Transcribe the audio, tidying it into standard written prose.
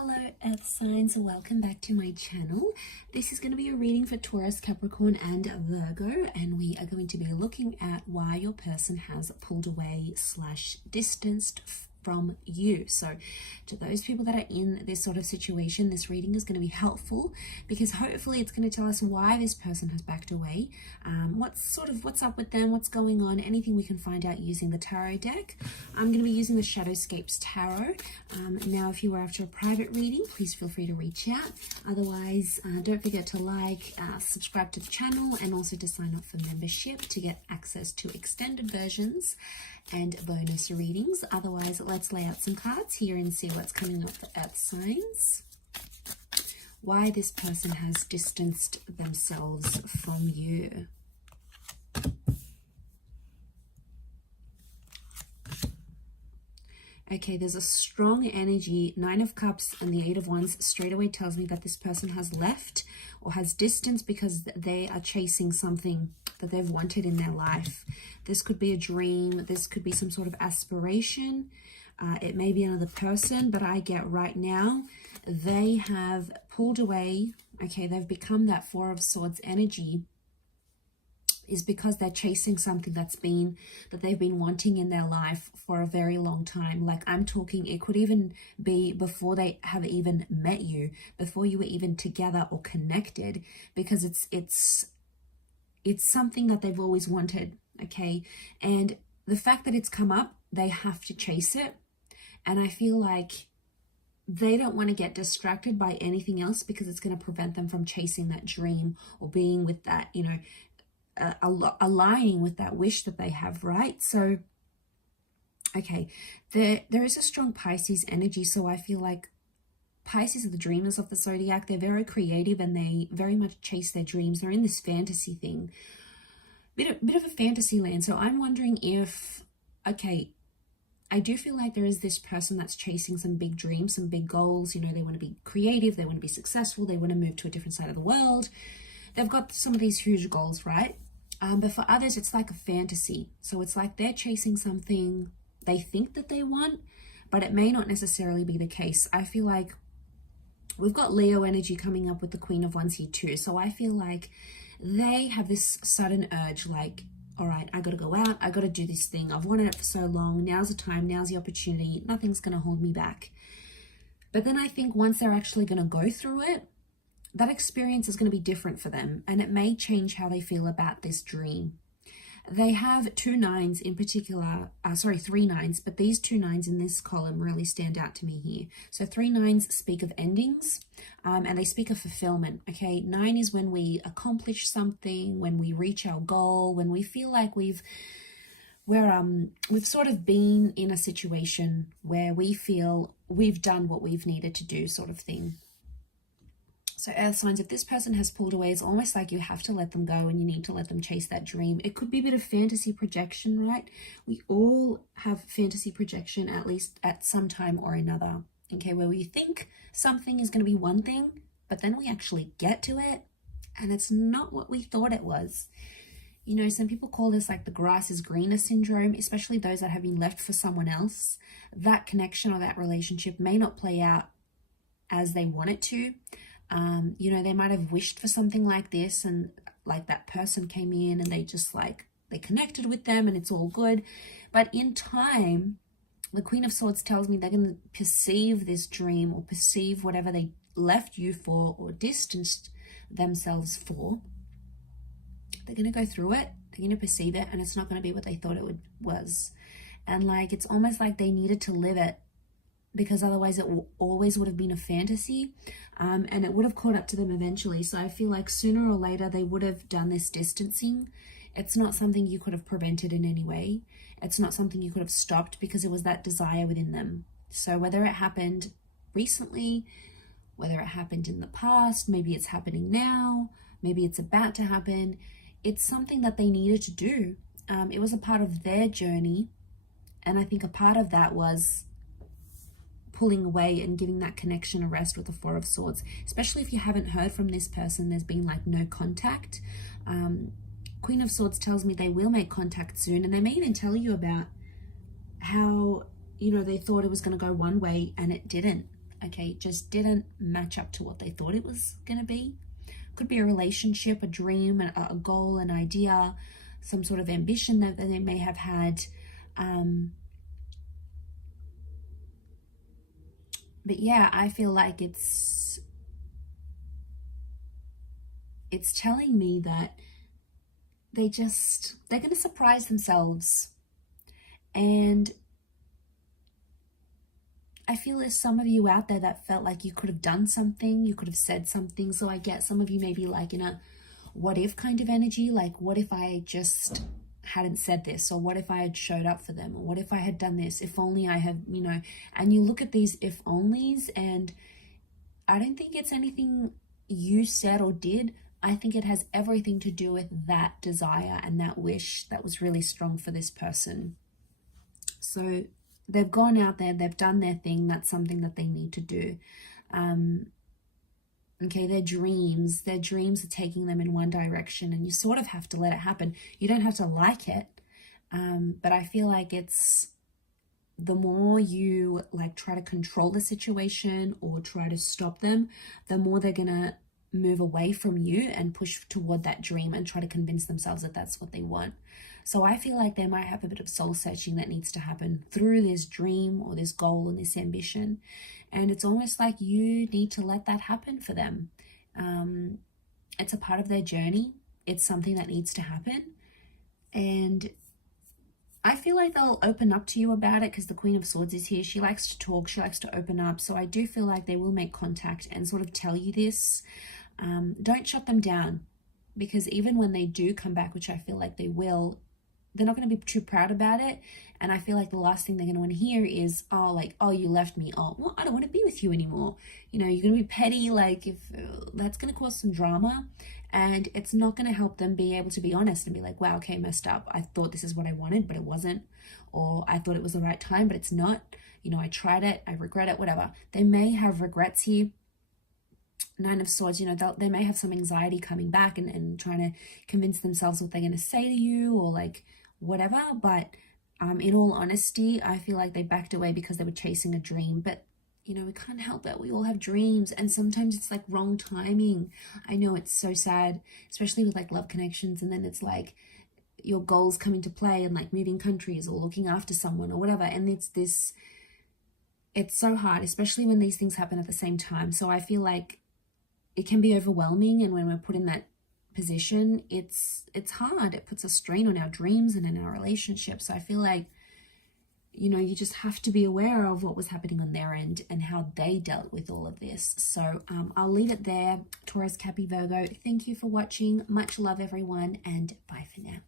Hello Earth signs, welcome back to my channel. This is going to be a reading for Taurus, Capricorn and Virgo, and we are going to be looking at why your person has pulled away / distanced from you. So to those people that are in this sort of situation, this reading is going to be helpful because hopefully it's going to tell us why this person has backed away, what's up with them, what's going on, anything we can find out using the tarot deck. I'm going to be using the Shadowscapes Tarot. Now if you are after a private reading, please feel free to reach out. Otherwise, don't forget to like, subscribe to the channel, and also to sign up for membership to get access to extended versions and bonus readings. Otherwise, let's lay out some cards here and see what's coming up for Earth signs. Why this person has distanced themselves from you. Okay, there's a strong energy. 9 of Cups and the 8 of Wands straight away tells me that this person has left or has distanced because they are chasing something that they've wanted in their life. This could be a dream. This could be some sort of aspiration. It may be another person, but I get right now they have pulled away. Okay, they've become that 4 of Swords energy is because they're chasing something that they've been wanting in their life for a very long time. Like I'm talking, it could even be before they have even met you, before you were even together or connected, because it's something that they've always wanted. Okay, and the fact that it's come up, they have to chase it, and I feel like they don't want to get distracted by anything else because it's going to prevent them from chasing that dream or being with that, you know, aligning with that wish that they have, right? So okay, there is a strong Pisces energy, so I feel like Pisces are the dreamers of the zodiac. They're very creative and they very much chase their dreams. They're in this fantasy thing, bit of a fantasy land. So I'm wondering if, okay, I do feel like there is this person that's chasing some big dreams, some big goals. You know, they want to be creative, they want to be successful, they want to move to a different side of the world. They've got some of these huge goals, right? But for others, it's like a fantasy. So it's like they're chasing something they think that they want, but it may not necessarily be the case. I feel like we've got Leo energy coming up with the Queen of Wands here too. So I feel like they have this sudden urge, like, all right, I got to go out. I got to do this thing. I've wanted it for so long. Now's the time. Now's the opportunity. Nothing's going to hold me back. But then I think once they're actually going to go through it, that experience is going to be different for them, and it may change how they feel about this dream. They have 2 9s in particular, 3 9s, but these 2 9s in this column really stand out to me here. So 3 9s speak of endings, and they speak of fulfillment. Okay, 9 is when we accomplish something, when we reach our goal, when we feel like we've sort of been in a situation where we feel we've done what we've needed to do, sort of thing. So Earth signs, if this person has pulled away, it's almost like you have to let them go and you need to let them chase that dream. It could be a bit of fantasy projection, right? We all have fantasy projection, at least at some time or another. Okay, where we think something is going to be one thing, but then we actually get to it and it's not what we thought it was. You know, some people call this like the grass is greener syndrome, especially those that have been left for someone else. That connection or that relationship may not play out as they want it to. You know, they might have wished for something like this, and like that person came in and they just like, they connected with them and it's all good. But in time, the Queen of Swords tells me they're going to perceive this dream or perceive whatever they left you for or distanced themselves for. They're going to go through it, they're going to perceive it, and it's not going to be what they thought it was. And like, it's almost like they needed to live it, because otherwise it always would have been a fantasy, and it would have caught up to them eventually. So I feel like sooner or later they would have done this distancing. It's not something you could have prevented in any way. It's not something you could have stopped because it was that desire within them. So whether it happened recently, whether it happened in the past, maybe it's happening now, maybe it's about to happen, it's something that they needed to do. It was a part of their journey, and I think a part of that was pulling away and giving that connection a rest with the 4 of Swords, especially if you haven't heard from this person. There's been like no contact. Queen of Swords tells me they will make contact soon, and they may even tell you about how, you know, they thought it was going to go one way and it didn't. okay, just didn't match up to what they thought it was going to be. Could be a relationship, a dream, a goal, an idea, some sort of ambition that they may have had. But yeah, I feel like it's telling me that they're going to surprise themselves. And I feel there's some of you out there that felt like you could have done something, you could have said something. So I get some of you maybe like in a what if kind of energy, like what if I just hadn't said this, or what if I had showed up for them, or what if I had done this, if only I had, you know. And you look at these if onlys, and I don't think it's anything you said or did. I think it has everything to do with that desire and that wish that was really strong for this person. So they've gone out there, they've done their thing. That's something that they need to do. Okay, their dreams are taking them in one direction, and you sort of have to let it happen. You don't have to like it, but I feel like it's the more you like try to control the situation or try to stop them, the more they're gonna move away from you and push toward that dream and try to convince themselves that that's what they want. So I feel like they might have a bit of soul searching that needs to happen through this dream or this goal and this ambition. And it's almost like you need to let that happen for them. It's a part of their journey. It's something that needs to happen. And I feel like they'll open up to you about it because the Queen of Swords is here. She likes to talk. She likes to open up. So I do feel like they will make contact and sort of tell you this. Don't shut them down, because even when they do come back, which I feel like they will, they're not going to be too proud about it. And I feel like the last thing they're going to want to hear is, oh, like, oh, you left me. Oh, well, I don't want to be with you anymore. You know, you're going to be petty. Like, if that's going to cause some drama, and it's not going to help them be able to be honest and be like, wow, okay, messed up. I thought this is what I wanted, but it wasn't. Or I thought it was the right time, but it's not. You know, I tried it. I regret it, whatever. They may have regrets here. Nine of Swords, you know, they may have some anxiety coming back and trying to convince themselves what they're going to say to you or like whatever. But in all honesty, I feel like they backed away because they were chasing a dream. But, you know, we can't help it. We all have dreams, and sometimes it's like wrong timing. I know it's so sad, especially with like love connections. And then it's like your goals come into play and like moving countries or looking after someone or whatever. And it's so hard, especially when these things happen at the same time. So I feel like it can be overwhelming, and when we're put in that position, it's hard. It puts a strain on our dreams and in our relationships. So I feel like, you know, you just have to be aware of what was happening on their end and how they dealt with all of this. So I'll leave it there. Taurus, Cappy, Virgo, thank you for watching. Much love, everyone, and bye for now.